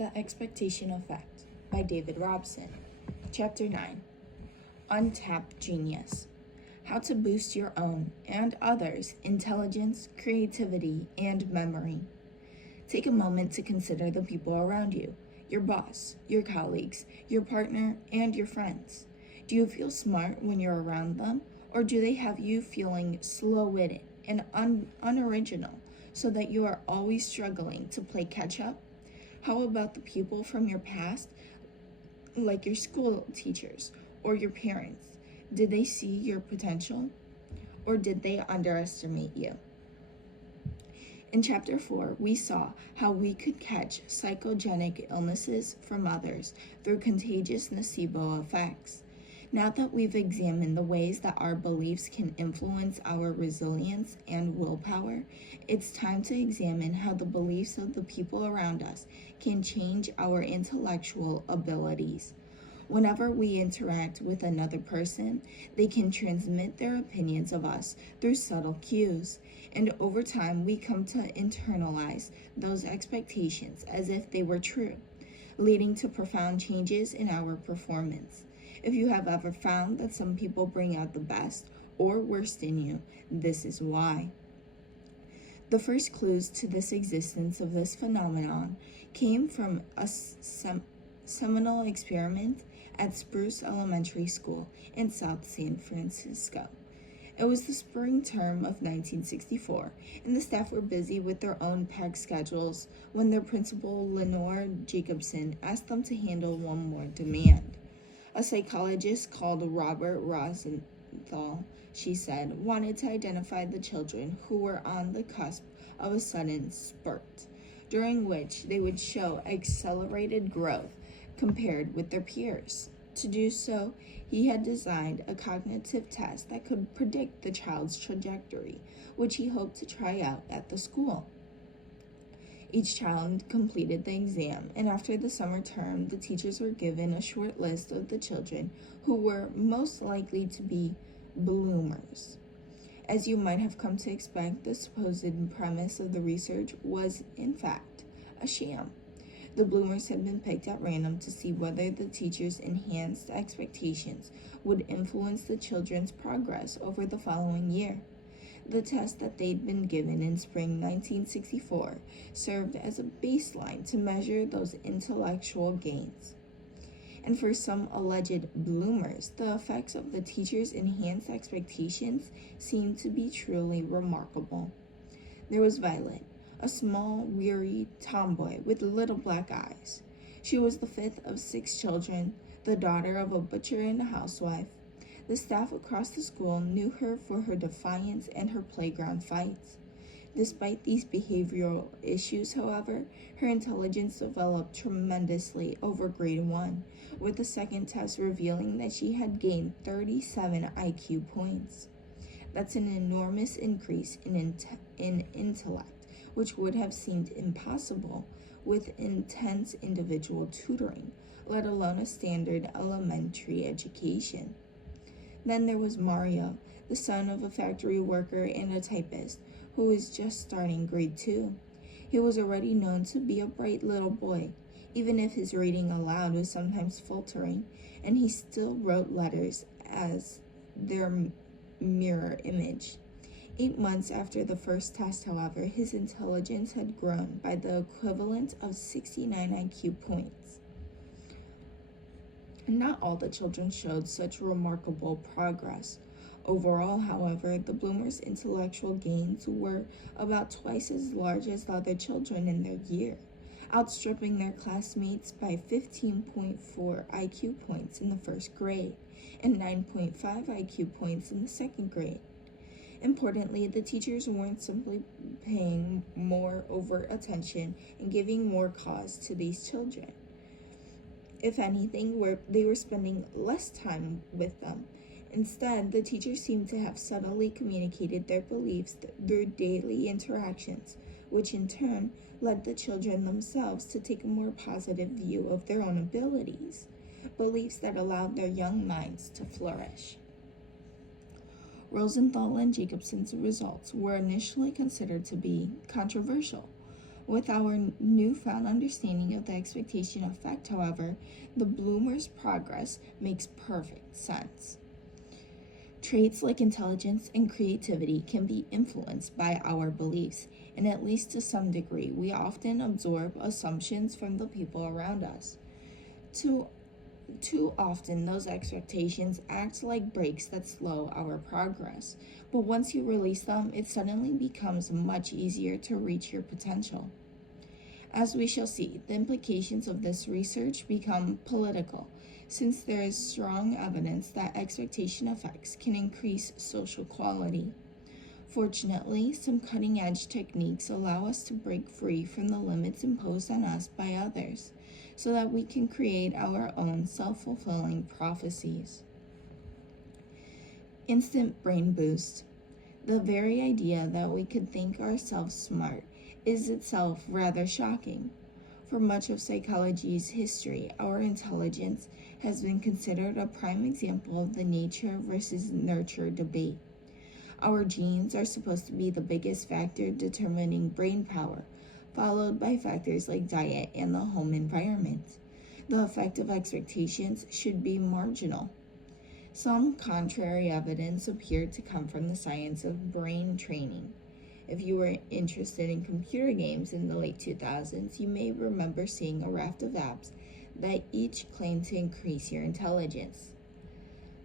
The Expectation Effect by David Robson. Chapter 9. Untapped Genius. How to boost your own and others' intelligence, creativity, and memory. Take a moment to consider the people around you, your boss, your colleagues, your partner, and your friends. Do you feel smart when you're around them, or do they have you feeling slow-witted and unoriginal so that you are always struggling to play catch-up? How about the people from your past, like your school teachers or your parents? Did they see your potential, or did they underestimate you? In Chapter 4, we saw how we could catch psychogenic illnesses from others through contagious nocebo effects. Now that we've examined the ways that our beliefs can influence our resilience and willpower, it's time to examine how the beliefs of the people around us can change our intellectual abilities. Whenever we interact with another person, they can transmit their opinions of us through subtle cues, and over time we come to internalize those expectations as if they were true, leading to profound changes in our performance. If you have ever found that some people bring out the best or worst in you, this is why. The first clues to this existence of this phenomenon came from a seminal experiment at Spruce Elementary School in South San Francisco. It was the spring term of 1964, and the staff were busy with their own packed schedules when their principal, Lenore Jacobson, asked them to handle one more demand. A psychologist called Robert Rosenthal, she said, wanted to identify the children who were on the cusp of a sudden spurt, during which they would show accelerated growth compared with their peers. To do so, he had designed a cognitive test that could predict the child's trajectory, which he hoped to try out at the school. Each child completed the exam, and after the summer term, the teachers were given a short list of the children who were most likely to be bloomers. As you might have come to expect, the supposed premise of the research was, in fact, a sham. The bloomers had been picked at random to see whether the teachers' enhanced expectations would influence the children's progress over the following year. The test that they'd been given in spring 1964 served as a baseline to measure those intellectual gains. And for some alleged bloomers, the effects of the teachers' enhanced expectations seemed to be truly remarkable. There was Violet, a small, weary tomboy with little black eyes. She was the fifth of 6 children, the daughter of a butcher and a housewife. The staff across the school knew her for her defiance and her playground fights. Despite these behavioral issues, however, her intelligence developed tremendously over grade 1, with the second test revealing that she had gained 37 IQ points. That's an enormous increase in intellect, which would have seemed impossible with intense individual tutoring, let alone a standard elementary education. Then there was Mario, the son of a factory worker and a typist, who was just starting grade 2. He was already known to be a bright little boy, even if his reading aloud was sometimes faltering, and he still wrote letters as their mirror image. 8 months after the first test, however, his intelligence had grown by the equivalent of 69 IQ points. Not all the children showed such remarkable progress. Overall, however, the bloomers' intellectual gains were about twice as large as the other children in their year, outstripping their classmates by 15.4 IQ points in the first grade and 9.5 IQ points in the second grade. Importantly, the teachers weren't simply paying more overt attention and giving more cause to these children. If anything, they were spending less time with them. Instead, the teachers seemed to have subtly communicated their beliefs through daily interactions, which in turn led the children themselves to take a more positive view of their own abilities, beliefs that allowed their young minds to flourish. Rosenthal and Jacobson's results were initially considered to be controversial. With our newfound understanding of the expectation effect, however, the bloomer's progress makes perfect sense. Traits like intelligence and creativity can be influenced by our beliefs, and at least to some degree, we often absorb assumptions from the people around us. Too often, those expectations act like brakes that slow our progress, but once you release them, it suddenly becomes much easier to reach your potential. As we shall see, the implications of this research become political, since there is strong evidence that expectation effects can increase social quality. Fortunately, some cutting-edge techniques allow us to break free from the limits imposed on us by others, so that we can create our own self-fulfilling prophecies. Instant brain boost. The very idea that we could think ourselves smart is itself rather shocking. For much of psychology's history, our intelligence has been considered a prime example of the nature versus nurture debate. Our genes are supposed to be the biggest factor determining brain power, followed by factors like diet and the home environment. The effect of expectations should be marginal. Some contrary evidence appeared to come from the science of brain training. If you were interested in computer games in the late 2000s, you may remember seeing a raft of apps that each claimed to increase your intelligence.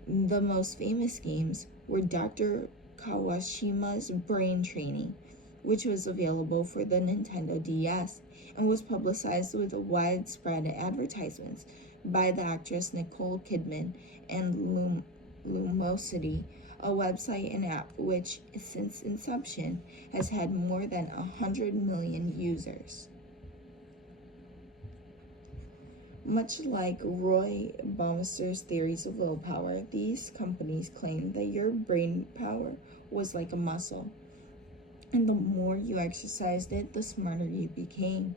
The most famous games were Dr. Kawashima's Brain Training, which was available for the Nintendo DS and was publicized with widespread advertisements by the actress Nicole Kidman and Lumosity, a website and app which, since inception, has had more than 100 million users. Much like Roy Baumeister's theories of willpower, these companies claim that your brain power was like a muscle, and the more you exercised it, the smarter you became.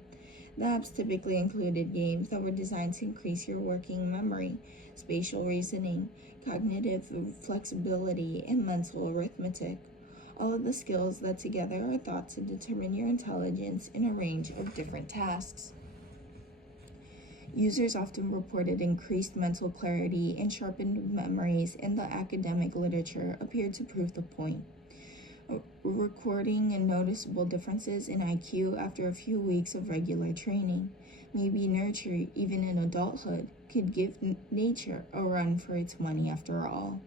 The apps typically included games that were designed to increase your working memory, spatial reasoning, cognitive flexibility, and mental arithmetic, all of the skills that together are thought to determine your intelligence in a range of different tasks. Users often reported increased mental clarity and sharpened memories, and the academic literature appeared to prove the point. Recording noticeable differences in IQ after a few weeks of regular training, maybe nurture even in adulthood, could give nature a run for its money after all.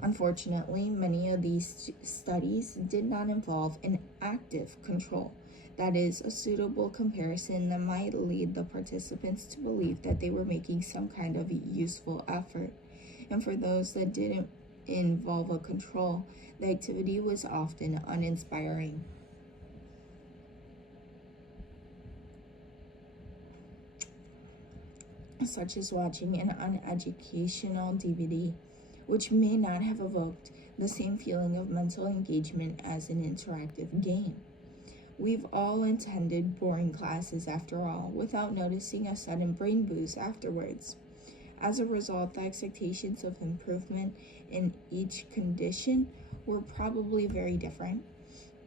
Unfortunately, many of these studies did not involve an active control, that is, a suitable comparison that might lead the participants to believe that they were making some kind of useful effort. And for those that didn't involve a control, the activity was often uninspiring. Such as watching an uneducational DVD, which may not have evoked the same feeling of mental engagement as an interactive game. We've all attended boring classes after all, without noticing a sudden brain boost afterwards. As a result, the expectations of improvement in each condition were probably very different.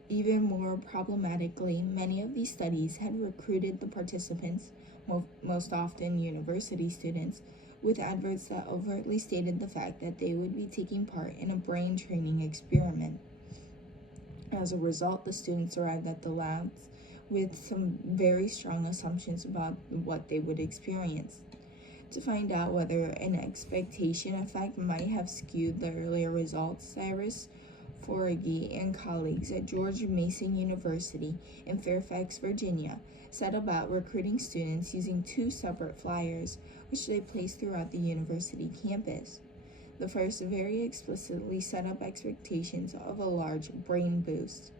Even more problematically, many of these studies had recruited the participants, most often university students, with adverts that overtly stated the fact that they would be taking part in a brain training experiment. As a result, the students arrived at the labs with some very strong assumptions about what they would experience. To find out whether an expectation effect might have skewed the earlier results, Cyrus Forgy and colleagues at George Mason University in Fairfax, Virginia, set about recruiting students using two separate flyers, which they placed throughout the university campus. The first very explicitly set up expectations of a large brain boost,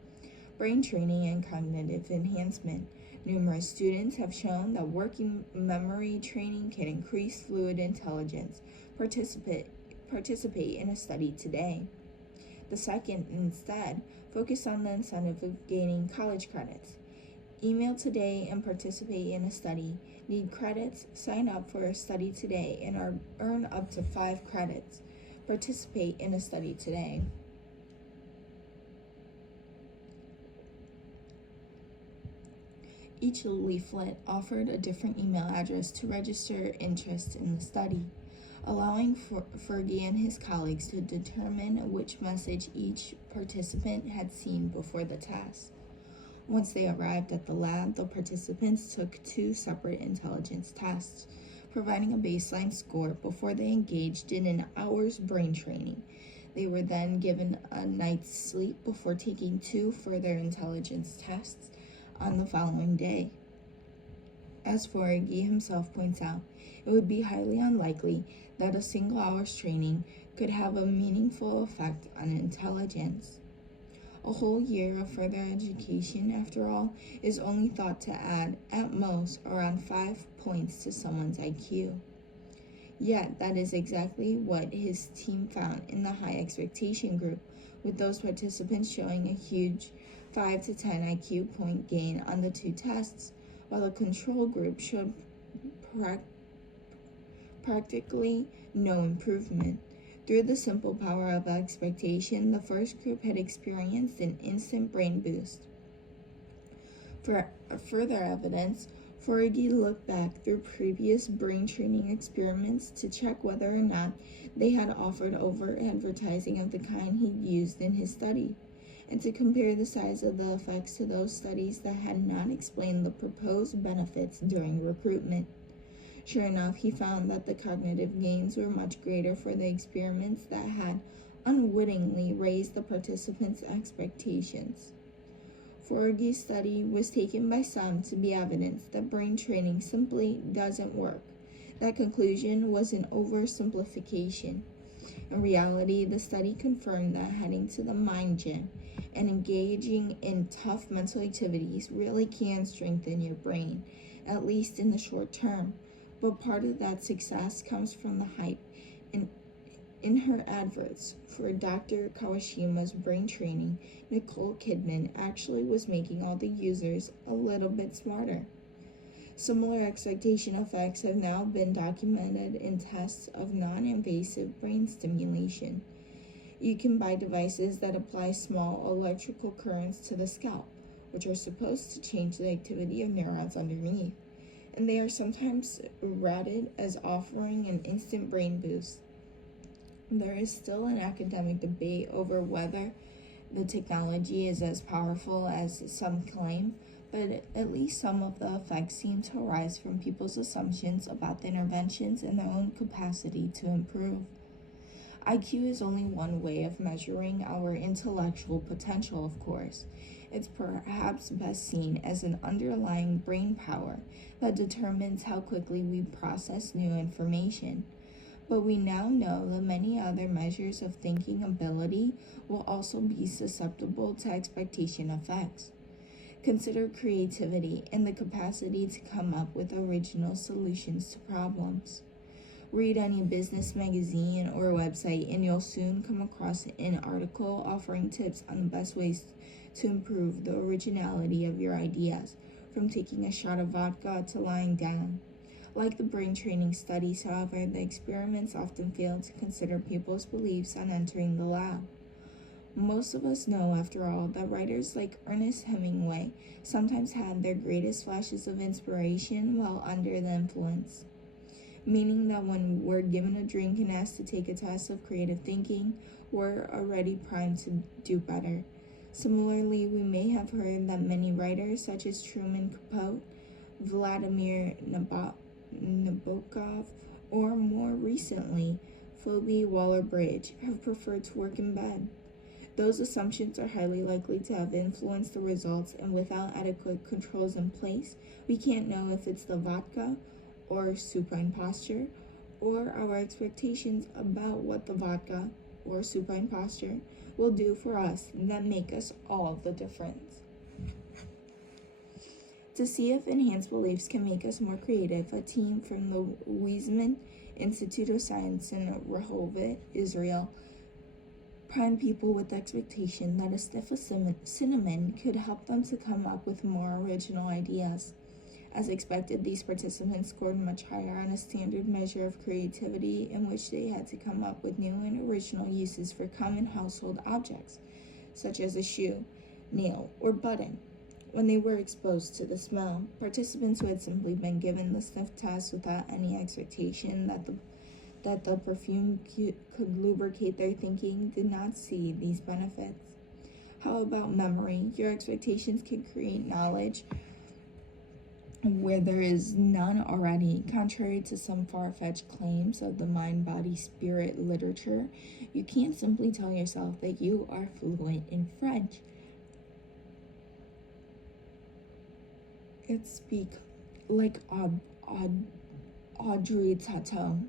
brain training, and cognitive enhancement. Numerous students have shown that working memory training can increase fluid intelligence. Participate in a study today. The second, instead, focused on the incentive of gaining college credits. Email today and participate in a study. Need credits? Sign up for a study today and earn up to 5 credits. Participate in a study today. Each leaflet offered a different email address to register interest in the study, allowing Fergie and his colleagues to determine which message each participant had seen before the test. Once they arrived at the lab, the participants took 2 separate intelligence tests, providing a baseline score before they engaged in an hour's brain training. They were then given a night's sleep before taking 2 further intelligence tests on the following day. As Forgy himself points out, it would be highly unlikely that a single hour's training could have a meaningful effect on intelligence. A whole year of further education, after all, is only thought to add, at most, around 5 points to someone's IQ. Yet, that is exactly what his team found in the high expectation group, with those participants showing a huge 5 to 10 IQ point gain on the 2 tests, while the control group showed practically no improvement. Through the simple power of expectation, the first group had experienced an instant brain boost. For further evidence, Forgy looked back through previous brain training experiments to check whether or not they had offered overt advertising of the kind he'd used in his study, and to compare the size of the effects to those studies that had not explained the proposed benefits during recruitment. Sure enough, he found that the cognitive gains were much greater for the experiments that had unwittingly raised the participants' expectations. Forgy's study was taken by some to be evidence that brain training simply doesn't work. That conclusion was an oversimplification. In reality, the study confirmed that heading to the mind gym and engaging in tough mental activities really can strengthen your brain, at least in the short term. But part of that success comes from the hype. In her adverts for Dr. Kawashima's brain training, Nicole Kidman actually was making all the users a little bit smarter. Similar expectation effects have now been documented in tests of non-invasive brain stimulation. You can buy devices that apply small electrical currents to the scalp, which are supposed to change the activity of neurons underneath, and they are sometimes rated as offering an instant brain boost. There is still an academic debate over whether the technology is as powerful as some claim, but at least some of the effects seem to arise from people's assumptions about the interventions and their own capacity to improve. IQ is only one way of measuring our intellectual potential, of course. It's perhaps best seen as an underlying brain power that determines how quickly we process new information. But we now know that many other measures of thinking ability will also be susceptible to expectation effects. Consider creativity and the capacity to come up with original solutions to problems. Read any business magazine or website and you'll soon come across an article offering tips on the best ways to improve the originality of your ideas, from taking a shot of vodka to lying down. Like the brain training studies, however, the experiments often fail to consider people's beliefs on entering the lab. Most of us know, after all, that writers like Ernest Hemingway sometimes had their greatest flashes of inspiration while under the influence, meaning that when we're given a drink and asked to take a test of creative thinking, we're already primed to do better. Similarly, we may have heard that many writers, such as Truman Capote, Vladimir Nabokov, or more recently, Phoebe Waller-Bridge, have preferred to work in bed. Those assumptions are highly likely to have influenced the results, and without adequate controls in place, we can't know if it's the vodka, or supine posture, or our expectations about what the vodka, or supine posture, will do for us that make us all the difference. To see if enhanced beliefs can make us more creative, a team from the Weizmann Institute of Science in Rehovot, Israel, primed people with the expectation that a sniff of cinnamon could help them to come up with more original ideas. As expected, these participants scored much higher on a standard measure of creativity, in which they had to come up with new and original uses for common household objects, such as a shoe, nail, or button. When they were exposed to the smell, participants who had simply been given the sniff test without any expectation that the perfume could lubricate their thinking did not see these benefits. How about memory? Your expectations can create knowledge where there is none already. Contrary to some far-fetched claims of the mind-body-spirit literature, you can't simply tell yourself that you are fluent in French. It speak like Audrey Tautou.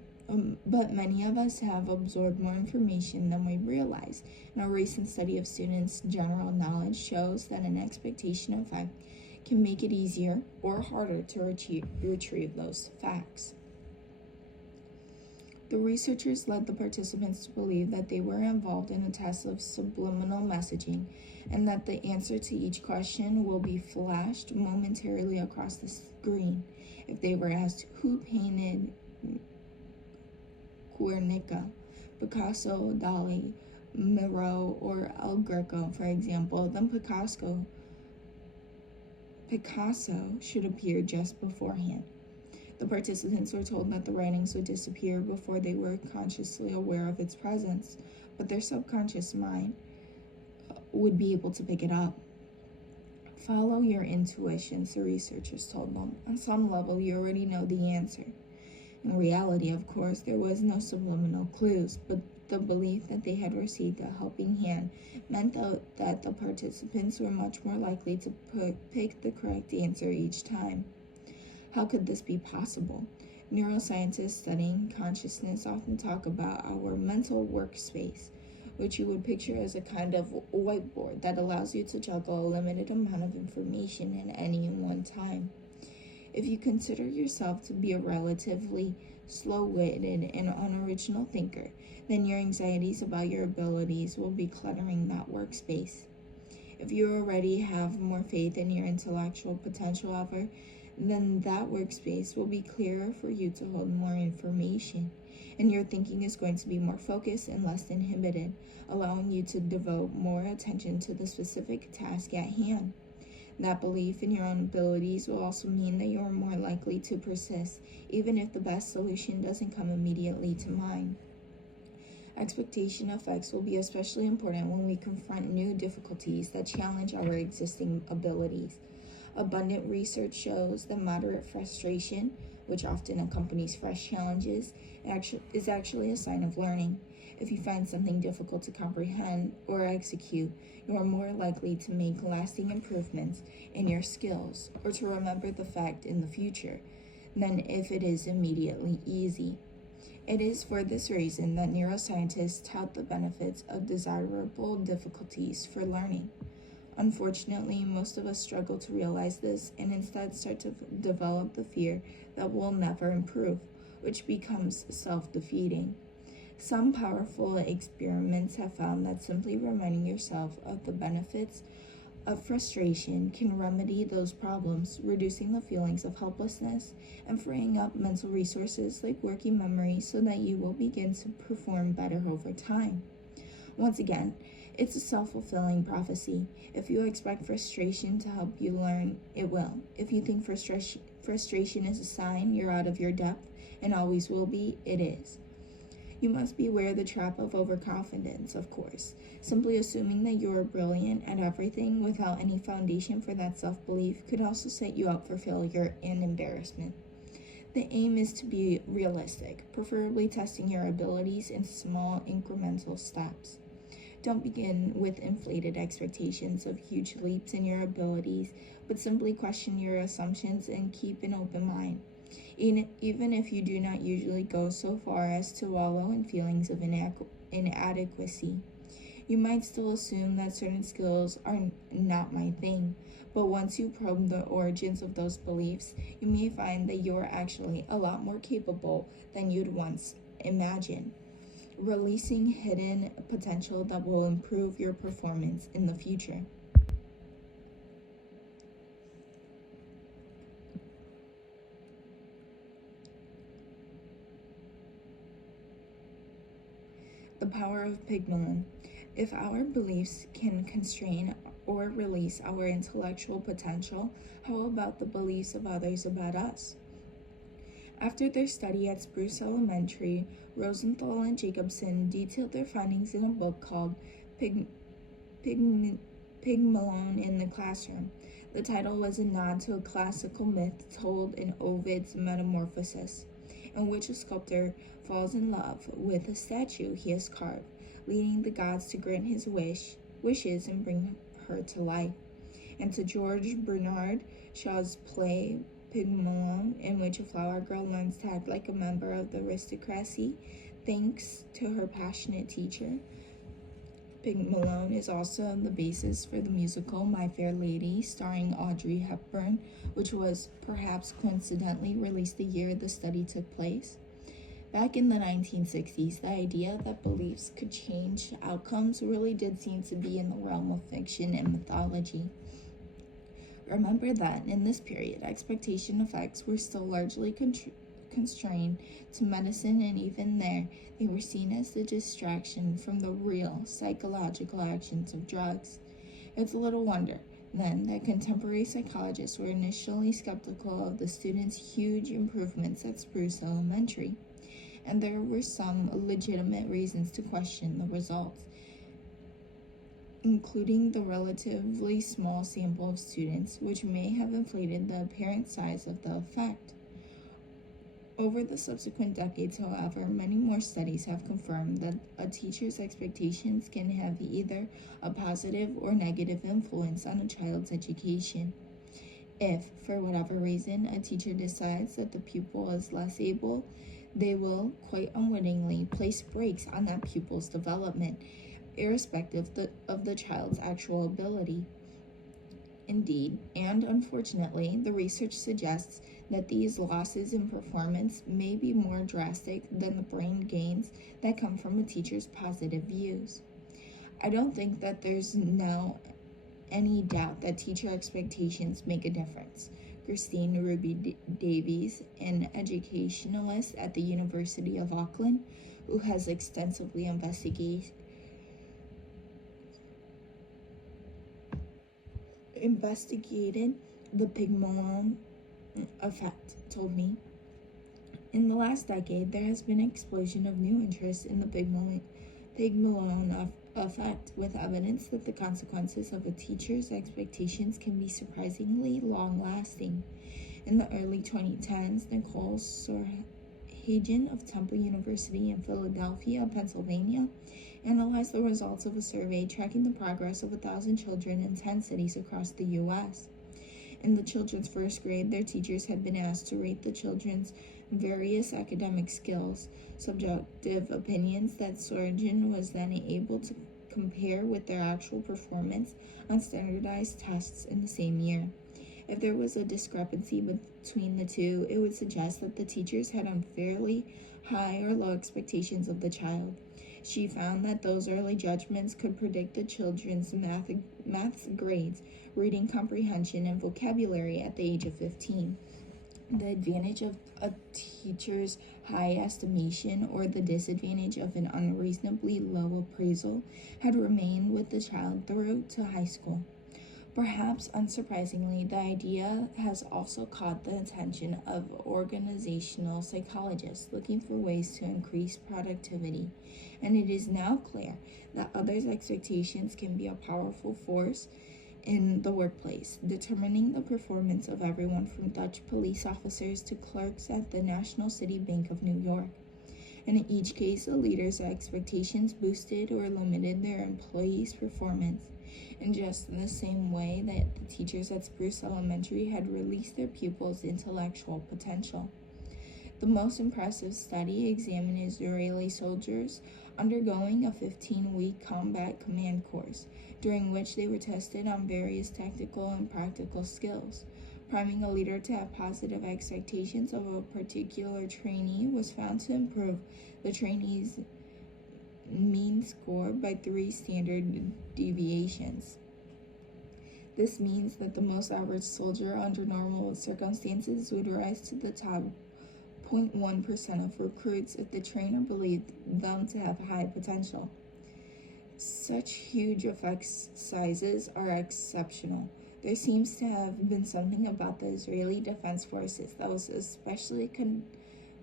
But many of us have absorbed more information than we realize. And a recent study of students' general knowledge shows that an expectation of fact can make it easier or harder to retrieve those facts. The researchers led the participants to believe that they were involved in a test of subliminal messaging and that the answer to each question will be flashed momentarily across the screen. If they were asked who painted Guernica, Picasso, Dali, Miro, or El Greco, for example, then Picasso should appear just beforehand. The participants were told that the writings would disappear before they were consciously aware of its presence, but their subconscious mind would be able to pick it up. Follow your intuitions, the researchers told them. On some level, you already know the answer. In reality, of course, there was no subliminal clues, but the belief that they had received a helping hand meant that the participants were much more likely to pick the correct answer each time. How could this be possible? Neuroscientists studying consciousness often talk about our mental workspace, which you would picture as a kind of whiteboard that allows you to juggle a limited amount of information at any one time. If you consider yourself to be a relatively slow-witted and unoriginal thinker, then your anxieties about your abilities will be cluttering that workspace. If you already have more faith in your intellectual potential ever, then that workspace will be clearer for you to hold more information, and your thinking is going to be more focused and less inhibited, allowing you to devote more attention to the specific task at hand. That belief in your own abilities will also mean that you are more likely to persist, even if the best solution doesn't come immediately to mind. Expectation effects will be especially important when we confront new difficulties that challenge our existing abilities. Abundant research shows that moderate frustration, which often accompanies fresh challenges, is actually a sign of learning. If you find something difficult to comprehend or execute, you are more likely to make lasting improvements in your skills or to remember the fact in the future than if it is immediately easy. It is for this reason that neuroscientists tout the benefits of desirable difficulties for learning. Unfortunately, most of us struggle to realize this and instead start to develop the fear that we'll never improve, which becomes self-defeating. Some powerful experiments have found that simply reminding yourself of the benefits of frustration can remedy those problems, reducing the feelings of helplessness and freeing up mental resources like working memory so that you will begin to perform better over time. Once again, it's a self-fulfilling prophecy. If you expect frustration to help you learn, it will. If you think frustration is a sign you're out of your depth and always will be, it is. You must beware the trap of overconfidence, of course. Simply assuming that you are brilliant at everything without any foundation for that self-belief could also set you up for failure and embarrassment. The aim is to be realistic, preferably testing your abilities in small incremental steps. Don't begin with inflated expectations of huge leaps in your abilities, but simply question your assumptions and keep an open mind. Even if you do not usually go so far as to wallow in feelings of inadequacy, you might still assume that certain skills are not my thing, but once you probe the origins of those beliefs, you may find that you're actually a lot more capable than you'd once imagined, releasing hidden potential that will improve your performance in the future. The power of Pygmalion. If our beliefs can constrain or release our intellectual potential, how about the beliefs of others about us? After their study at Spruce Elementary, Rosenthal and Jacobson detailed their findings in a book called Pygmalion in the Classroom. The title was a nod to a classical myth told in Ovid's Metamorphoses, in which a sculptor falls in love with a statue he has carved, leading the gods to grant his wishes and bring her to life. And to George Bernard Shaw's play Pygmalion, in which a flower girl learns to act like a member of the aristocracy thanks to her passionate teacher. Pygmalion is also the basis for the musical My Fair Lady, starring Audrey Hepburn, which was perhaps coincidentally released the year the study took place. Back in the 1960s, the idea that beliefs could change outcomes really did seem to be in the realm of fiction and mythology. Remember that in this period, expectation effects were still largely constrained to medicine, and even there, they were seen as a distraction from the real psychological actions of drugs. It's little wonder, then, that contemporary psychologists were initially skeptical of the students' huge improvements at Spruce Elementary, and there were some legitimate reasons to question the results, including the relatively small sample of students, which may have inflated the apparent size of the effect. Over the subsequent decades, however, many more studies have confirmed that a teacher's expectations can have either a positive or negative influence on a child's education. If, for whatever reason, a teacher decides that the pupil is less able, they will, quite unwittingly, place brakes on that pupil's development, irrespective of the child's actual ability. Indeed, and unfortunately, the research suggests that these losses in performance may be more drastic than the brain gains that come from a teacher's positive views. I don't think that there's now any doubt that teacher expectations make a difference. Christine Ruby Davies, an educationalist at the University of Auckland, who has extensively investigated the Pygmalion effect, told me, in the last decade, there has been an explosion of new interest in the Pygmalion effect, with evidence that the consequences of a teacher's expectations can be surprisingly long-lasting. In the early 2010s, Nicole Sorhagen of Temple University in Philadelphia, Pennsylvania, analyzed the results of a survey tracking the progress of 1,000 children in 10 cities across the U.S. In the children's first grade, their teachers had been asked to rate the children's various academic skills, subjective opinions that Sorhagen was then able to compare with their actual performance on standardized tests in the same year. If there was a discrepancy between the two, it would suggest that the teachers had unfairly high or low expectations of the child. She found that those early judgments could predict the children's math grades, reading comprehension, and vocabulary at the age of 15. The advantage of a teacher's high estimation or the disadvantage of an unreasonably low appraisal had remained with the child through to high school. Perhaps unsurprisingly, the idea has also caught the attention of organizational psychologists looking for ways to increase productivity, and it is now clear that others' expectations can be a powerful force in the workplace, determining the performance of everyone from Dutch police officers to clerks at the National City Bank of New York. And in each case, the leaders' expectations boosted or limited their employees' performance, in just the same way that the teachers at Spruce Elementary had released their pupils' intellectual potential. The most impressive study examined Israeli soldiers undergoing a 15-week combat command course, during which they were tested on various tactical and practical skills. Priming a leader to have positive expectations of a particular trainee was found to improve the trainee's mean score by 3 standard deviations. This means that the most average soldier under normal circumstances would rise to the top 0.1% of recruits if the trainer believed them to have high potential. Such huge effect sizes are exceptional. There seems to have been something about the Israeli Defense Forces that was especially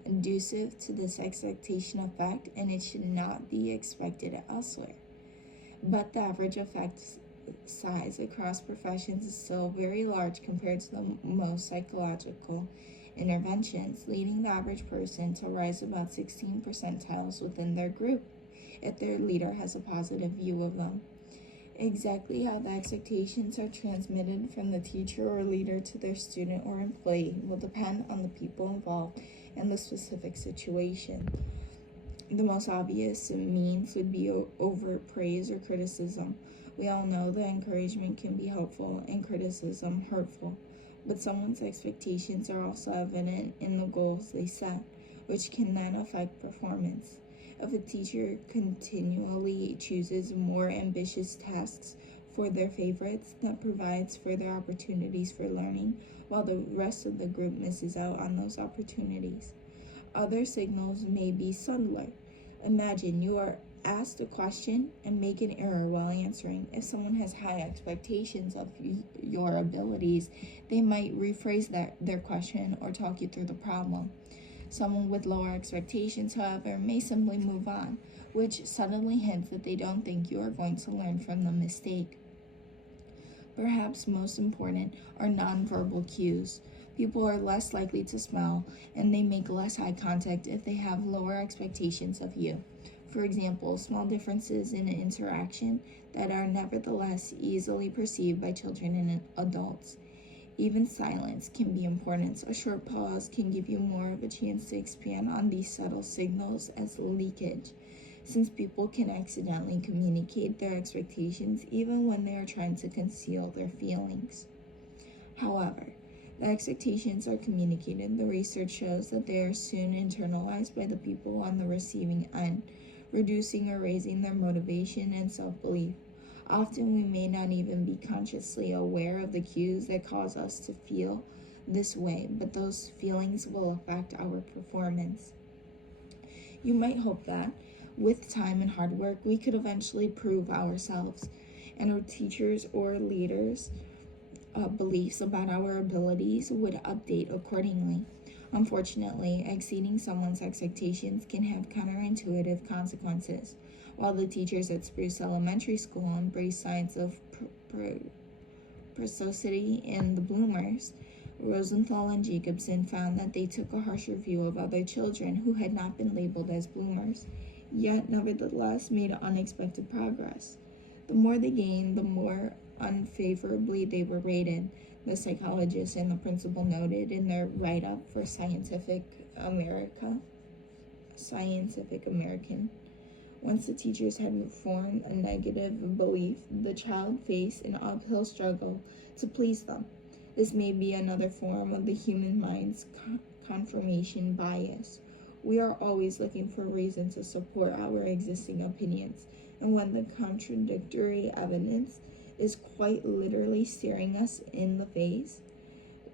conducive to this expectation effect, and it should not be expected elsewhere. But the average effect size across professions is still very large compared to the most psychological interventions, leading the average person to rise about 16 percentiles within their group if their leader has a positive view of them. Exactly how the expectations are transmitted from the teacher or leader to their student or employee will depend on the people involved and the specific situation. The most obvious means would be overt praise or criticism. We all know that encouragement can be helpful and criticism hurtful, but someone's expectations are also evident in the goals they set, which can then affect performance. If a teacher continually chooses more ambitious tasks for their favorites, that provides further opportunities for learning, while the rest of the group misses out on those opportunities. Other signals may be subtler. Imagine you are asked a question and make an error while answering. If someone has high expectations of your abilities, they might rephrase their question or talk you through the problem. Someone with lower expectations, however, may simply move on, which subtly hints that they don't think you are going to learn from the mistake. Perhaps most important are nonverbal cues. People are less likely to smile, and they make less eye contact if they have lower expectations of you. For example, small differences in an interaction that are nevertheless easily perceived by children and adults. Even silence can be important. A short pause can give you more of a chance to expand on these subtle signals as leakage, since people can accidentally communicate their expectations even when they are trying to conceal their feelings. However, the expectations are communicated. The research shows that they are soon internalized by the people on the receiving end, reducing or raising their motivation and self-belief. Often we may not even be consciously aware of the cues that cause us to feel this way, but those feelings will affect our performance. You might hope that, with time and hard work, we could eventually prove ourselves and our teachers or leaders' beliefs about our abilities would update accordingly. Unfortunately, exceeding someone's expectations can have counterintuitive consequences. While the teachers at Spruce Elementary School embrace signs of precocity in the bloomers, Rosenthal and Jacobson found that they took a harsher view of other children who had not been labeled as bloomers, yet nevertheless made unexpected progress. The more they gained, the more unfavorably they were rated, the psychologist and the principal noted in their write-up for Scientific American. Once the teachers had formed a negative belief, the child faced an uphill struggle to please them. This may be another form of the human mind's confirmation bias. We are always looking for reason to support our existing opinions, and when the contradictory evidence is quite literally staring us in the face,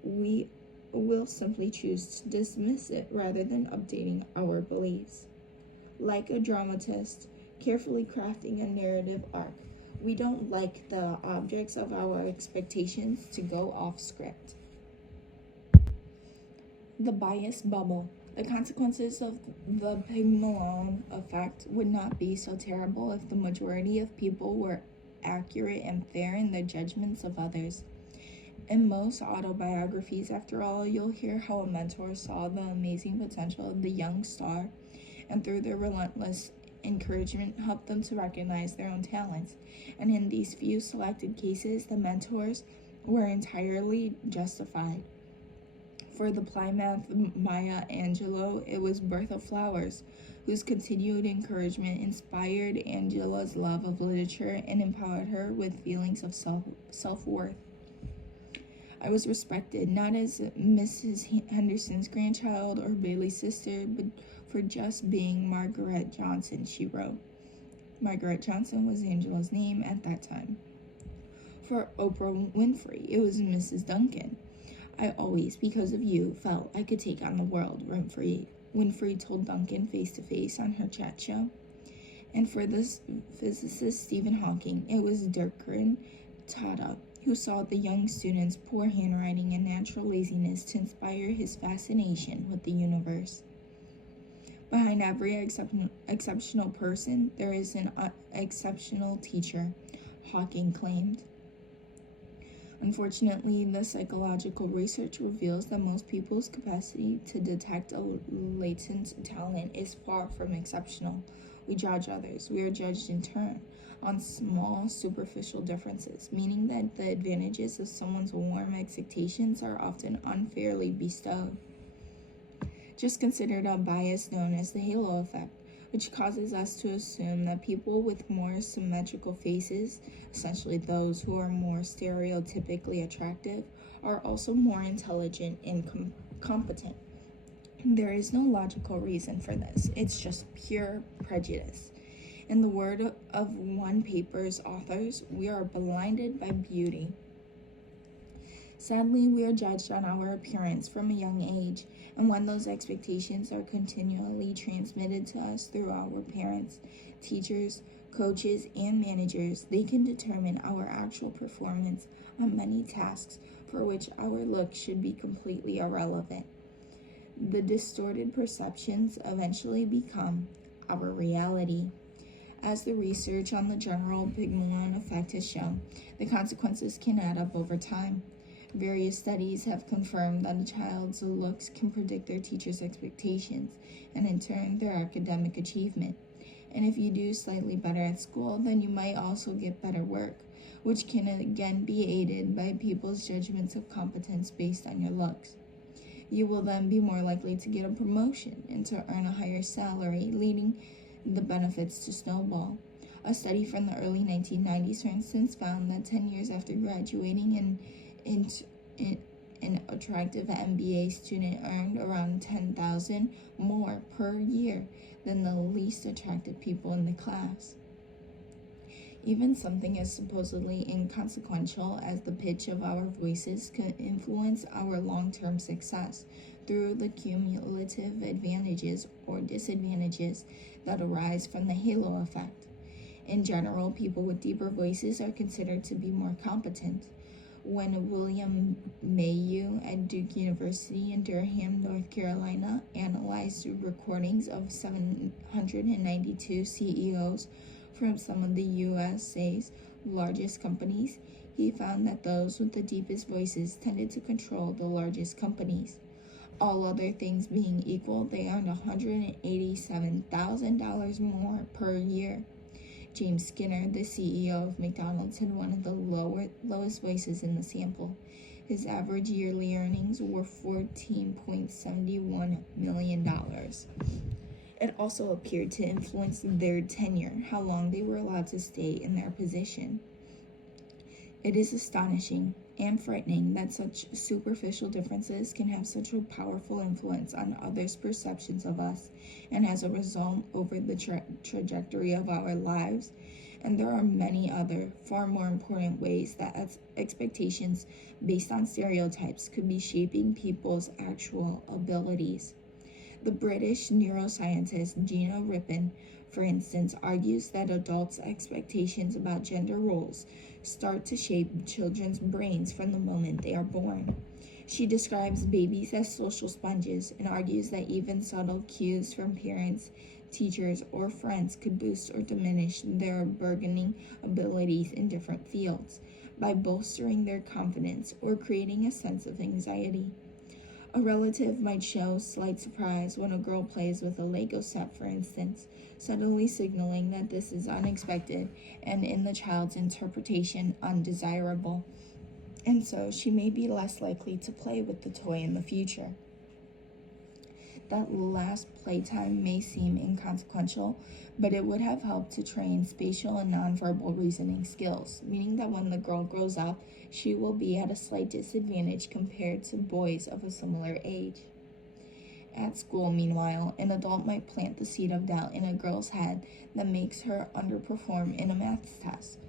we will simply choose to dismiss it rather than updating our beliefs. Like a dramatist carefully crafting a narrative arc, we don't like the objects of our expectations to go off script. The bias bubble. The consequences of the Pygmalion effect would not be so terrible if the majority of people were accurate and fair in their judgments of others. In most autobiographies, after all, you'll hear how a mentor saw the amazing potential of the young star and through their relentless encouragement helped them to recognize their own talents. And in these few selected cases, the mentors were entirely justified. For the Plymouth Maya Angelou, it was Bertha Flowers, whose continued encouragement inspired Angela's love of literature and empowered her with feelings of self-worth. I was respected not as Mrs. Henderson's grandchild or Bailey's sister, but for just being Margaret Johnson, she wrote. Margaret Johnson was Angela's name at that time. For Oprah Winfrey, it was Mrs. Duncan. I always, because of you, felt I could take on the world, Winfrey told Duncan face-to-face on her chat show. And for this physicist Stephen Hawking, it was Dirkhan Tata who saw the young student's poor handwriting and natural laziness to inspire his fascination with the universe. Behind every exceptional person, there is an exceptional teacher, Hawking claimed. Unfortunately, the psychological research reveals that most people's capacity to detect a latent talent is far from exceptional. We judge others. We are judged in turn on small, superficial differences, meaning that the advantages of someone's warm expectations are often unfairly bestowed. Just consider a bias known as the halo effect, which causes us to assume that people with more symmetrical faces, essentially those who are more stereotypically attractive, are also more intelligent and competent. There is no logical reason for this. It's just pure prejudice. In the word of one paper's authors, we are blinded by beauty. Sadly, we are judged on our appearance from a young age, and when those expectations are continually transmitted to us through our parents, teachers, coaches, and managers, they can determine our actual performance on many tasks for which our looks should be completely irrelevant. The distorted perceptions eventually become our reality. As the research on the general Pygmalion effect has shown, the consequences can add up over time. Various studies have confirmed that a child's looks can predict their teacher's expectations and in turn their academic achievement. And if you do slightly better at school, then you might also get better work, which can again be aided by people's judgments of competence based on your looks. You will then be more likely to get a promotion and to earn a higher salary, leading the benefits to snowball. A study from the early 1990s, for instance, found that 10 years after graduating, an attractive MBA student earned around $10,000 more per year than the least attractive people in the class. Even something as supposedly inconsequential as the pitch of our voices can influence our long-term success through the cumulative advantages or disadvantages that arise from the halo effect. In general, people with deeper voices are considered to be more competent. When William Mayhew at Duke University in Durham, North Carolina, analyzed recordings of 792 CEOs from some of the USA's largest companies, he found that those with the deepest voices tended to control the largest companies. All other things being equal, they earned $187,000 more per year. James Skinner, the CEO of McDonald's, had one of the lowest voices in the sample. His average yearly earnings were $14.71 million. It also appeared to influence their tenure, how long they were allowed to stay in their position. It is astonishing and frightening that such superficial differences can have such a powerful influence on others' perceptions of us, and as a result, over the trajectory of our lives. And there are many other, far more important ways that expectations based on stereotypes could be shaping people's actual abilities. The British neuroscientist Gina Rippon, for instance, argues that adults' expectations about gender roles start to shape children's brains from the moment they are born. She describes babies as social sponges and argues that even subtle cues from parents, teachers, or friends could boost or diminish their burgeoning abilities in different fields by bolstering their confidence or creating a sense of anxiety. A relative might show slight surprise when a girl plays with a Lego set, for instance, subtly signaling that this is unexpected and, in the child's interpretation, undesirable. And so she may be less likely to play with the toy in the future. That last playtime may seem inconsequential, but it would have helped to train spatial and nonverbal reasoning skills, meaning that when the girl grows up, she will be at a slight disadvantage compared to boys of a similar age. At school, meanwhile, an adult might plant the seed of doubt in a girl's head that makes her underperform in a math test.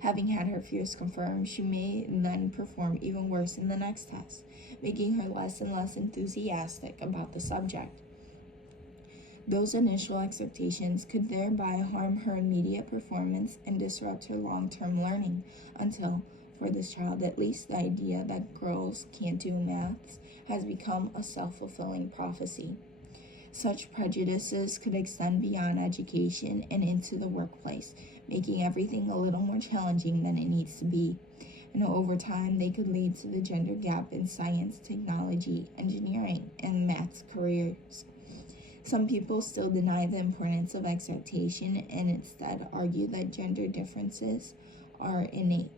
Having had her fears confirmed, she may then perform even worse in the next test, making her less and less enthusiastic about the subject. Those initial expectations could thereby harm her immediate performance and disrupt her long-term learning until, for this child at least, the idea that girls can't do maths has become a self-fulfilling prophecy. Such prejudices could extend beyond education and into the workplace, making everything a little more challenging than it needs to be. And over time, they could lead to the gender gap in science, technology, engineering, and maths careers. Some people still deny the importance of expectation and instead argue that gender differences are innate.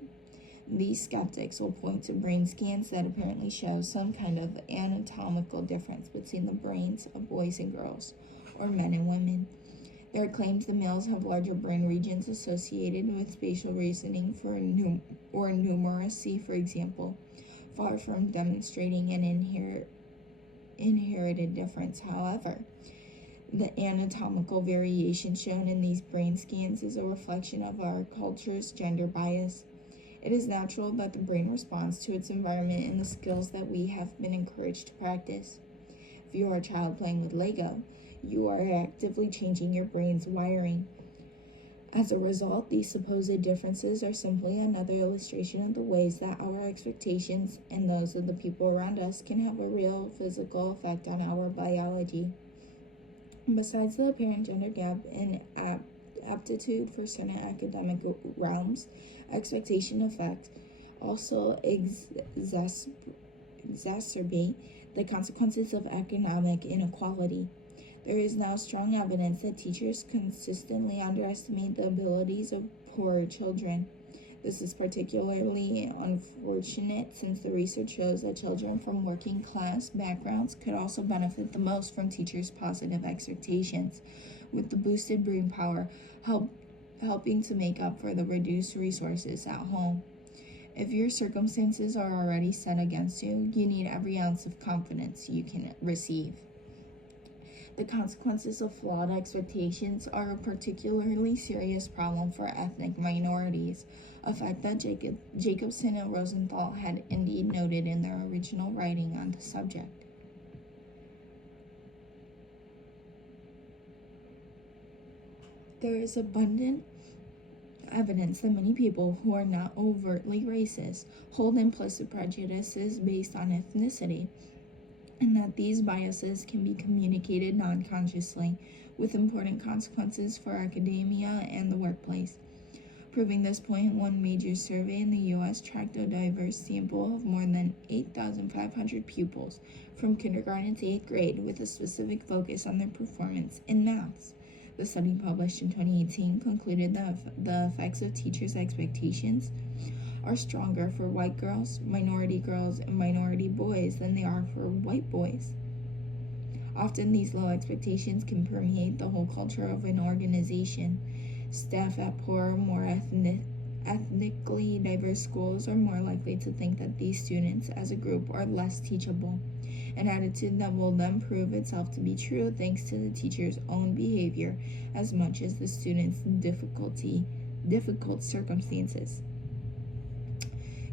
These skeptics will point to brain scans that apparently show some kind of anatomical difference between the brains of boys and girls, or men and women. There are claims the males have larger brain regions associated with spatial reasoning or numeracy, for example, far from demonstrating an inherited difference. However, the anatomical variation shown in these brain scans is a reflection of our culture's gender bias. It is natural that the brain responds to its environment and the skills that we have been encouraged to practice. If you are a child playing with Lego, you are actively changing your brain's wiring. As a result, these supposed differences are simply another illustration of the ways that our expectations and those of the people around us can have a real physical effect on our biology. Besides the apparent gender gap in aptitude for certain academic realms, expectation effect also exacerbate the consequences of economic inequality. There is now strong evidence that teachers consistently underestimate the abilities of poorer children. This is particularly unfortunate since the research shows that children from working class backgrounds could also benefit the most from teachers' positive expectations, with the boosted brain power helping to make up for the reduced resources at home. If your circumstances are already set against you, you need every ounce of confidence you can receive. The consequences of flawed expectations are a particularly serious problem for ethnic minorities, a fact that Jacobson and Rosenthal had indeed noted in their original writing on the subject. There is abundant evidence that many people who are not overtly racist hold implicit prejudices based on ethnicity, and that these biases can be communicated non-consciously, with important consequences for academia and the workplace. Proving this point, one major survey in the U.S. tracked a diverse sample of more than 8,500 pupils from kindergarten to 8th grade with a specific focus on their performance in maths. The study, published in 2018, concluded that the effects of teachers' expectations are stronger for white girls, and minority boys than they are for white boys. Often these low expectations can permeate the whole culture of an organization. Staff at poorer, more ethnically diverse schools are more likely to think that these students as a group are less teachable, an attitude that will then prove itself to be true thanks to the teacher's own behavior as much as the student's difficult circumstances.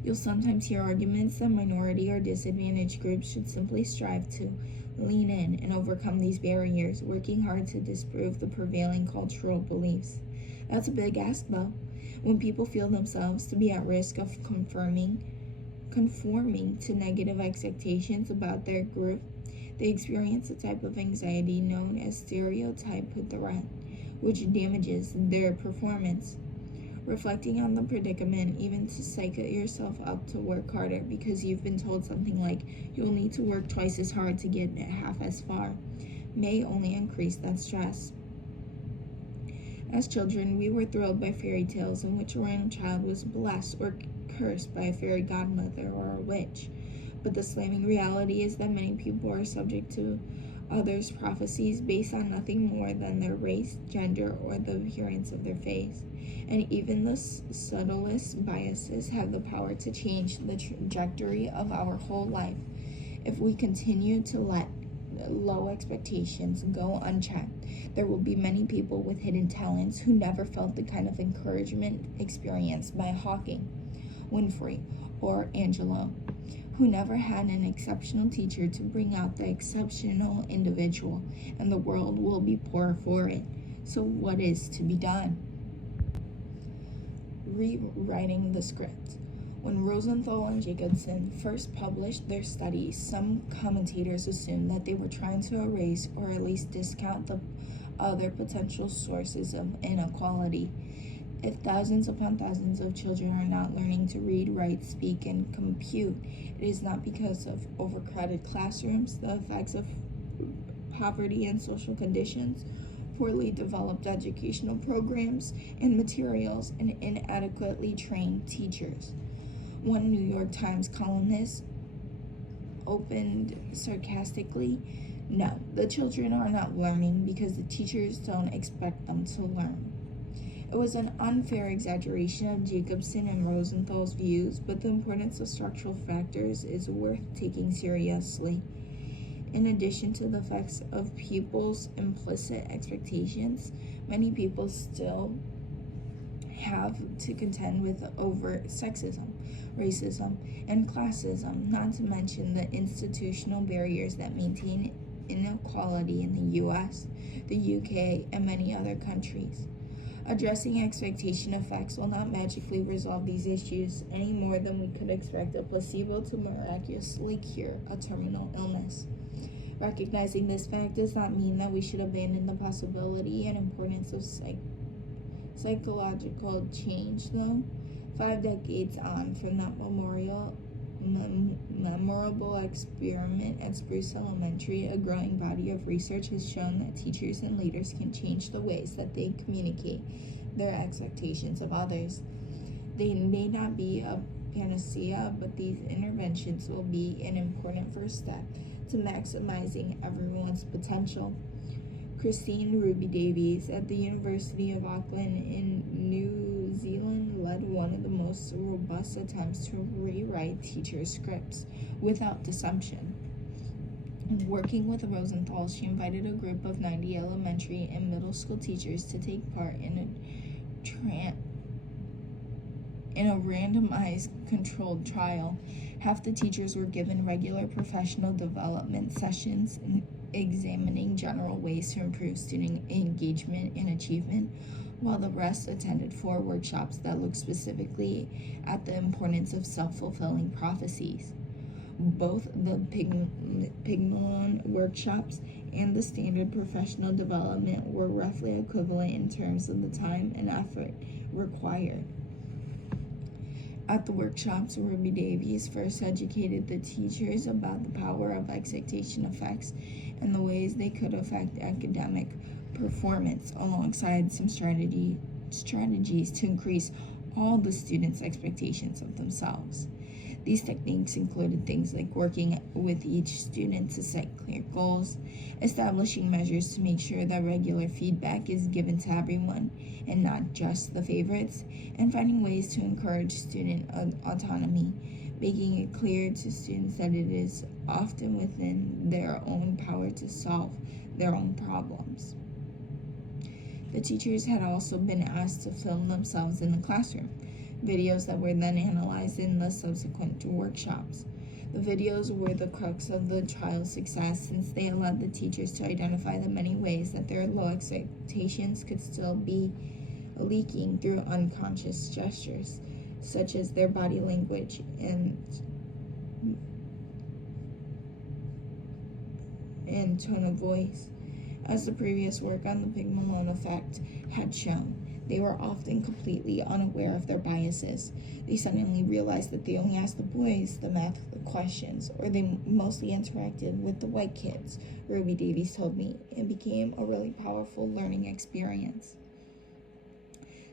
You'll sometimes hear arguments that minority or disadvantaged groups should simply strive to lean in and overcome these barriers, working hard to disprove the prevailing cultural beliefs. That's a big ask, though. When people feel themselves to be at risk of conforming to negative expectations about their group, they experience a type of anxiety known as stereotype threat, which damages their performance. Reflecting on the predicament, even to psych yourself up to work harder because you've been told something like you'll need to work twice as hard to get half as far, may only increase that stress. As children, we were thrilled by fairy tales in which a random child was blessed or cursed by a fairy godmother or a witch. But the slamming reality is that many people are subject to others' prophecies based on nothing more than their race, gender, or the appearance of their face. And even the subtlest biases have the power to change the trajectory of our whole life. If we continue to let low expectations go unchecked, there will be many people with hidden talents who never felt the kind of encouragement experienced by Hawking, Winfrey, or Angelo, who never had an exceptional teacher to bring out the exceptional individual, and the world will be poor for it. So what is to be done? Rewriting the script. When Rosenthal and Jacobson first published their studies, some commentators assumed that they were trying to erase or at least discount the other potential sources of inequality. If thousands upon thousands of children are not learning to read, write, speak, and compute, it is not because of overcrowded classrooms, the effects of poverty and social conditions, poorly developed educational programs and materials, and inadequately trained teachers. One New York Times columnist opened sarcastically, "No, the children are not learning because the teachers don't expect them to learn." It was an unfair exaggeration of Jacobson and Rosenthal's views, but the importance of structural factors is worth taking seriously. In addition to the effects of pupils' implicit expectations, many people still have to contend with overt sexism, racism, and classism, not to mention the institutional barriers that maintain inequality in the US, the UK, and many other countries. Addressing expectation effects will not magically resolve these issues any more than we could expect a placebo to miraculously cure a terminal illness. Recognizing this fact does not mean that we should abandon the possibility and importance of psychological change, though. 5 decades on from that memorable experiment at Spruce Elementary, a growing body of research has shown that teachers and leaders can change the ways that they communicate their expectations of others. They may not be a panacea, but these interventions will be an important first step to maximizing everyone's potential. Christine Ruby Davies at the University of Auckland in New Zealand led one of the most robust attempts to rewrite teachers' scripts without deception. Working with Rosenthal, she invited a group of 90 elementary and middle school teachers to take part in a randomized controlled trial. Half the teachers were given regular professional development sessions examining general ways to improve student engagement and achievement, while the rest attended 4 workshops that looked specifically at the importance of self-fulfilling prophecies. Both the Pygmalion workshops and the standard professional development were roughly equivalent in terms of the time and effort required. At the workshops, Ruby Davies first educated the teachers about the power of expectation effects and the ways they could affect academic performance, alongside some strategies to increase all the students' expectations of themselves. These techniques included things like working with each student to set clear goals, establishing measures to make sure that regular feedback is given to everyone and not just the favorites, and finding ways to encourage student autonomy, making it clear to students that it is often within their own power to solve their own problems. The teachers had also been asked to film themselves in the classroom, videos that were then analyzed in the subsequent workshops. The videos were the crux of the trial's success, since they allowed the teachers to identify the many ways that their low expectations could still be leaking through unconscious gestures, such as their body language and tone of voice. As the previous work on the Pygmalion effect had shown, they were often completely unaware of their biases. They suddenly realized that they only asked the boys the math questions, or they mostly interacted with the white kids, Ruby Davies told me. It became a really powerful learning experience.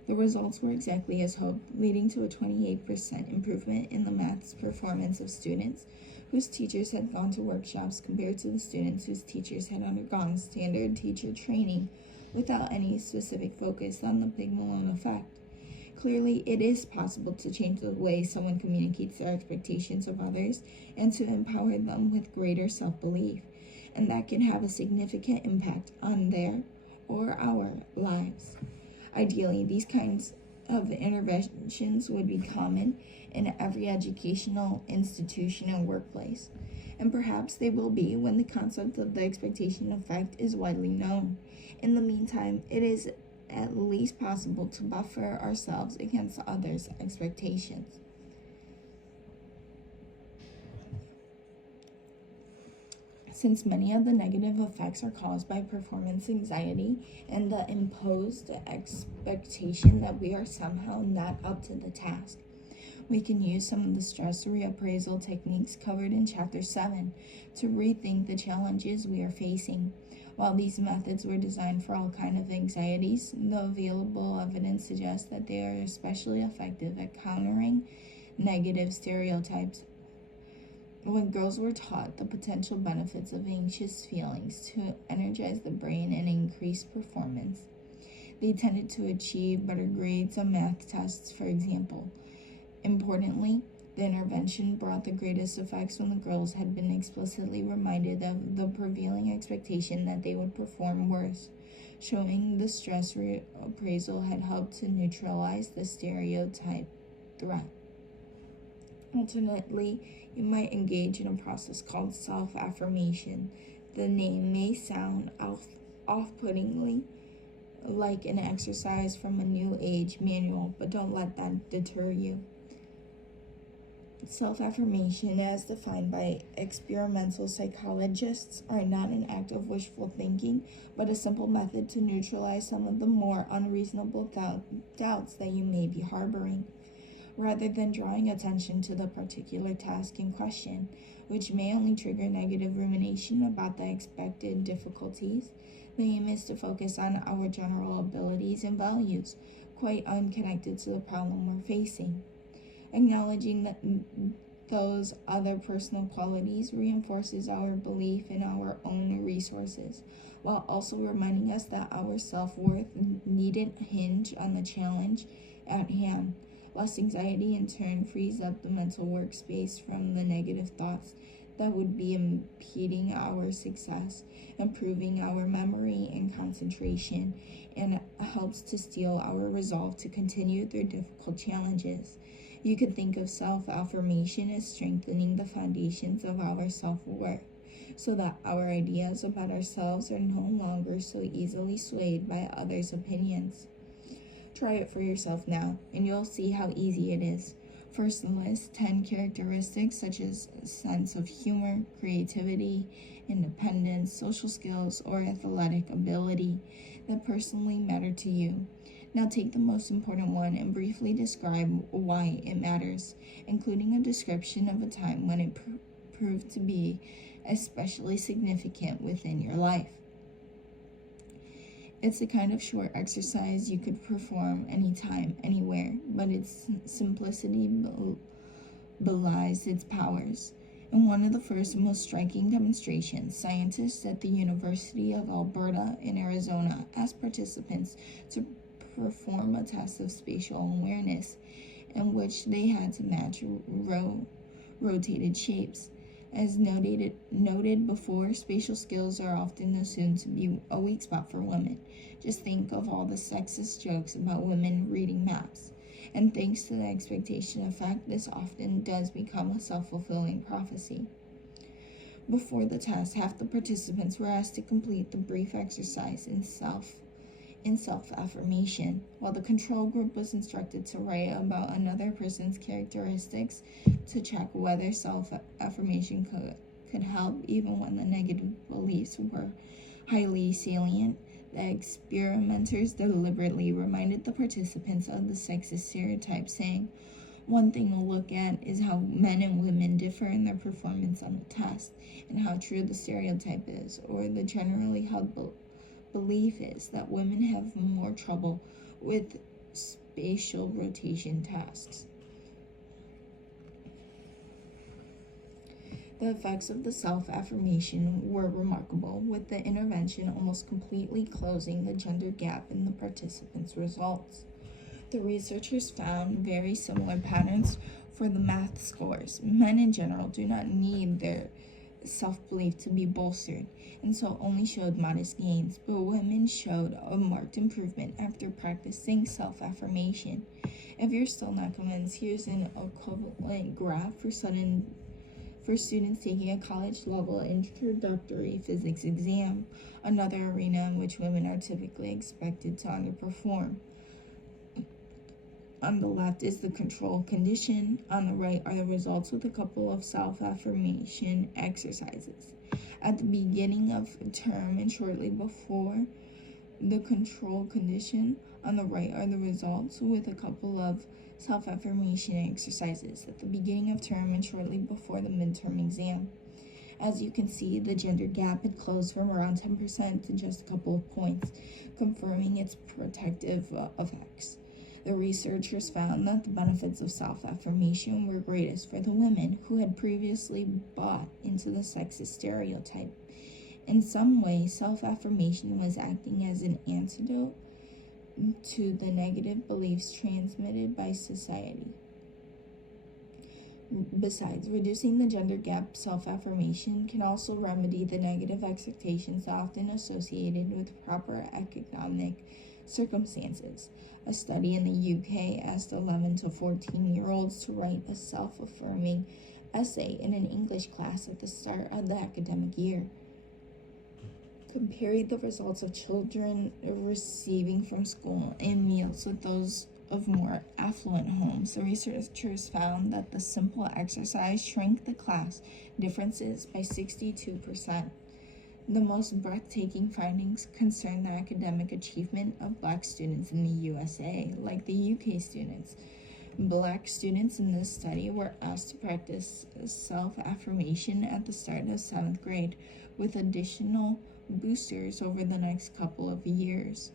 The results were exactly as hoped, leading to a 28% improvement in the maths performance of students whose teachers had gone to workshops compared to the students whose teachers had undergone standard teacher training without any specific focus on the Pygmalion effect. Clearly, it is possible to change the way someone communicates their expectations of others and to empower them with greater self-belief, and that can have a significant impact on their or our lives. Ideally, these kinds of interventions would be common in every educational institution and workplace. And perhaps they will be when the concept of the expectation effect is widely known. In the meantime, it is at least possible to buffer ourselves against others' expectations. Since many of the negative effects are caused by performance anxiety and the imposed expectation that we are somehow not up to the task, we can use some of the stress reappraisal techniques covered in Chapter 7 to rethink the challenges we are facing. While these methods were designed for all kinds of anxieties, the available evidence suggests that they are especially effective at countering negative stereotypes. When girls were taught the potential benefits of anxious feelings to energize the brain and increase performance, they tended to achieve better grades on math tests, for example. Importantly, the intervention brought the greatest effects when the girls had been explicitly reminded of the prevailing expectation that they would perform worse, showing the stress reappraisal had helped to neutralize the stereotype threat. Alternately, you might engage in a process called self-affirmation. The name may sound off-puttingly like an exercise from a New Age manual, but don't let that deter you. Self-affirmation, as defined by experimental psychologists, are not an act of wishful thinking, but a simple method to neutralize some of the more unreasonable doubts that you may be harboring. Rather than drawing attention to the particular task in question, which may only trigger negative rumination about the expected difficulties, the aim is to focus on our general abilities and values, quite unconnected to the problem we're facing. Acknowledging that those other personal qualities reinforces our belief in our own resources, while also reminding us that our self-worth needn't hinge on the challenge at hand. Less anxiety in turn frees up the mental workspace from the negative thoughts that would be impeding our success, improving our memory and concentration, and helps to steel our resolve to continue through difficult challenges. You could think of self-affirmation as strengthening the foundations of our self-worth, so that our ideas about ourselves are no longer so easily swayed by others' opinions. Try it for yourself now, and you'll see how easy it is. First, list 10 characteristics such as a sense of humor, creativity, independence, social skills, or athletic ability that personally matter to you. Now take the most important one and briefly describe why it matters, including a description of a time when it proved to be especially significant within your life. It's the kind of short exercise you could perform anytime, anywhere, but its simplicity belies its powers. In one of the first and most striking demonstrations, scientists at the University of Alberta in Arizona asked participants to perform a test of spatial awareness in which they had to match rotated shapes. As noted before, spatial skills are often assumed to be a weak spot for women. Just think of all the sexist jokes about women reading maps. And thanks to the expectation effect, this often does become a self-fulfilling prophecy. Before the test, half the participants were asked to complete the brief exercise in self-affirmation, while the control group was instructed to write about another person's characteristics to check whether self-affirmation could help even when the negative beliefs were highly salient. The experimenters deliberately reminded the participants of the sexist stereotype, saying, "One thing we'll look at is how men and women differ in their performance on the test, and how true the stereotype is, or the generally held belief is that women have more trouble with spatial rotation tasks." The effects of the self-affirmation were remarkable, with the intervention almost completely closing the gender gap in the participants' results. The researchers found very similar patterns for the math scores. Men in general do not need their self-belief to be bolstered, and so only showed modest gains, but women showed a marked improvement after practicing self-affirmation. If you're still not convinced, here's an equivalent graph for students taking a college-level introductory physics exam, another arena in which women are typically expected to underperform. On the left is the control condition. On the right are the results with a couple of self-affirmation exercises. At the beginning of a term and shortly before the control condition, on the right are the results with a couple of self-affirmation exercises at the beginning of term and shortly before the midterm exam. As you can see, the gender gap had closed from around 10% to just a couple of points, confirming its protective effects. The researchers found that the benefits of self-affirmation were greatest for the women who had previously bought into the sexist stereotype. In some way, self-affirmation was acting as an antidote to the negative beliefs transmitted by society. Besides reducing the gender gap, self-affirmation can also remedy the negative expectations often associated with proper economic circumstances. A study in the UK asked 11 to 14-year-olds to write a self-affirming essay in an English class at the start of the academic year. Comparing the results of children receiving from school and meals with those of more affluent homes, the researchers found that the simple exercise shrank the class differences by 62%. The most breathtaking findings concern the academic achievement of Black students in the USA, like the UK students. Black students in this study were asked to practice self-affirmation at the start of 7th grade, with additional boosters over the next couple of years.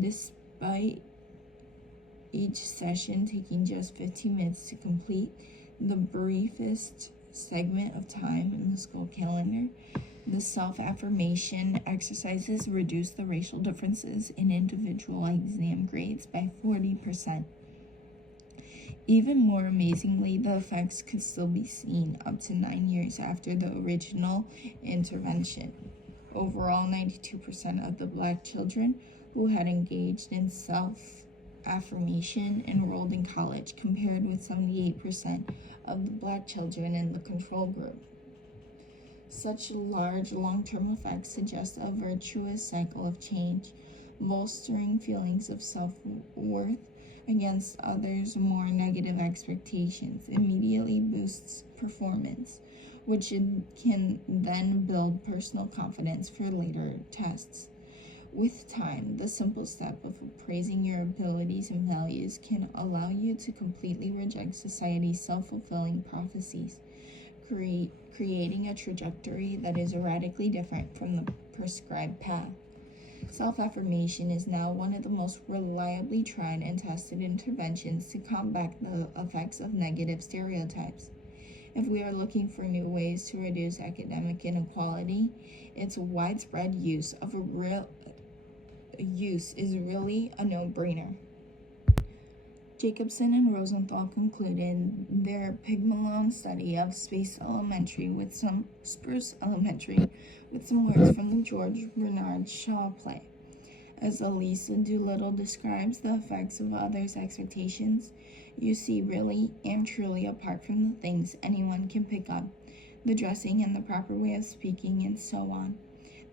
Despite each session taking just 15 minutes to complete, the briefest segment of time in the school calendar, the self-affirmation exercises reduced the racial differences in individual exam grades by 40%. Even more amazingly, the effects could still be seen up to 9 years after the original intervention. Overall, 92% of the Black children who had engaged in self-affirmation enrolled in college, compared with 78% of the Black children in the control group. Such large long-term effects suggest a virtuous cycle of change, bolstering feelings of self-worth against others' more negative expectations immediately boosts performance, which can then build personal confidence for later tests. With time, the simple step of appraising your abilities and values can allow you to completely reject society's self-fulfilling prophecies, creating a trajectory that is radically different from the prescribed path. Self-affirmation is now one of the most reliably tried and tested interventions to combat the effects of negative stereotypes. If we are looking for new ways to reduce academic inequality, its widespread use is really a no-brainer. Jacobson and Rosenthal concluded their Pygmalion study of Spruce Elementary with some words from the George Bernard Shaw play. As Elisa Doolittle describes the effects of others' expectations, you see really and truly, apart from the things anyone can pick up, the dressing and the proper way of speaking and so on.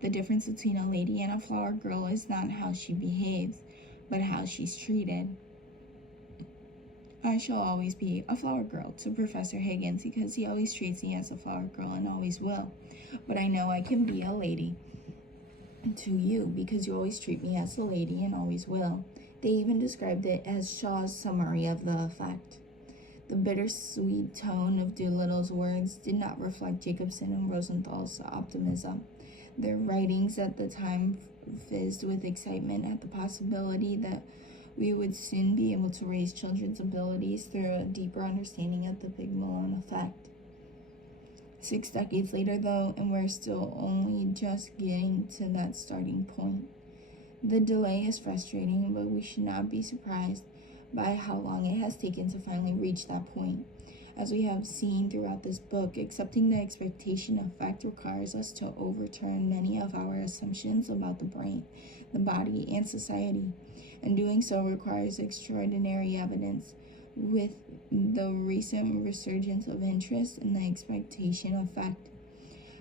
The difference between a lady and a flower girl is not how she behaves, but how she's treated. I shall always be a flower girl to Professor Higgins because he always treats me as a flower girl and always will. But I know I can be a lady to you because you always treat me as a lady and always will. They even described it as Shaw's summary of the effect. The bittersweet tone of Doolittle's words did not reflect Jacobson and Rosenthal's optimism. Their writings at the time fizzed with excitement at the possibility that we would soon be able to raise children's abilities through a deeper understanding of the Pygmalion effect. 6 decades later, though, and we're still only just getting to that starting point. The delay is frustrating, but we should not be surprised by how long it has taken to finally reach that point. As we have seen throughout this book, accepting the expectation of fact requires us to overturn many of our assumptions about the brain, the body, and society. And doing so requires extraordinary evidence. With the recent resurgence of interest in the expectation of fact,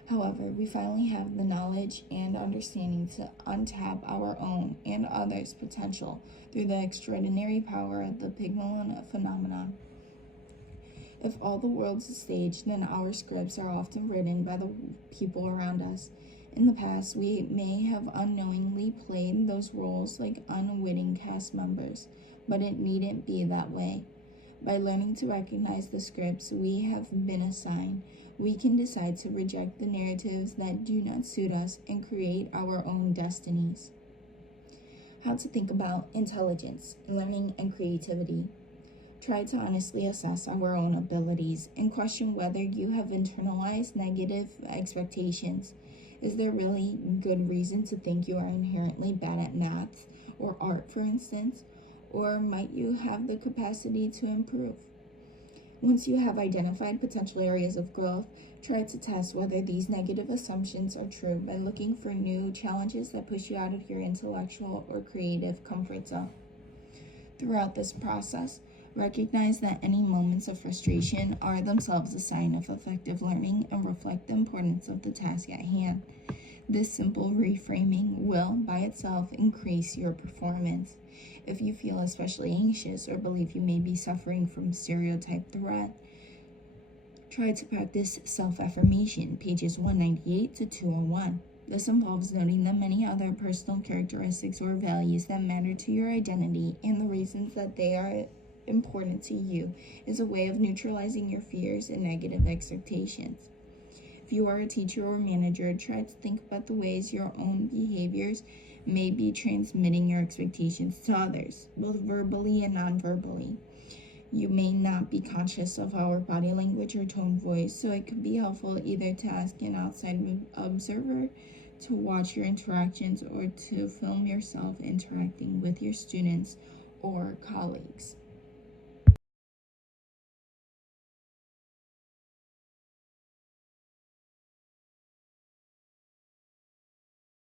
however, we finally have the knowledge and understanding to untap our own and others' potential through the extraordinary power of the Pygmalion phenomenon. If all the world's a stage, then our scripts are often written by the people around us. In the past, we may have unknowingly played those roles like unwitting cast members, but it needn't be that way. By learning to recognize the scripts we have been assigned, we can decide to reject the narratives that do not suit us and create our own destinies. How to think about intelligence, learning, and creativity. Try to honestly assess our own abilities and question whether you have internalized negative expectations. Is there really good reason to think you are inherently bad at math or art, for instance? Or might you have the capacity to improve? Once you have identified potential areas of growth, try to test whether these negative assumptions are true by looking for new challenges that push you out of your intellectual or creative comfort zone. Throughout this process, recognize that any moments of frustration are themselves a sign of effective learning and reflect the importance of the task at hand. This simple reframing will, by itself, increase your performance. If you feel especially anxious or believe you may be suffering from stereotype threat, try to practice self-affirmation, pages 198 to 201. This involves noting the many other personal characteristics or values that matter to your identity and the reasons that they are important to you is a way of neutralizing your fears and negative expectations. If you are a teacher or manager, try to think about the ways your own behaviors may be transmitting your expectations to others, both verbally and non-verbally. You may not be conscious of our body language or tone voice, so it could be helpful either to ask an outside observer to watch your interactions or to film yourself interacting with your students or colleagues.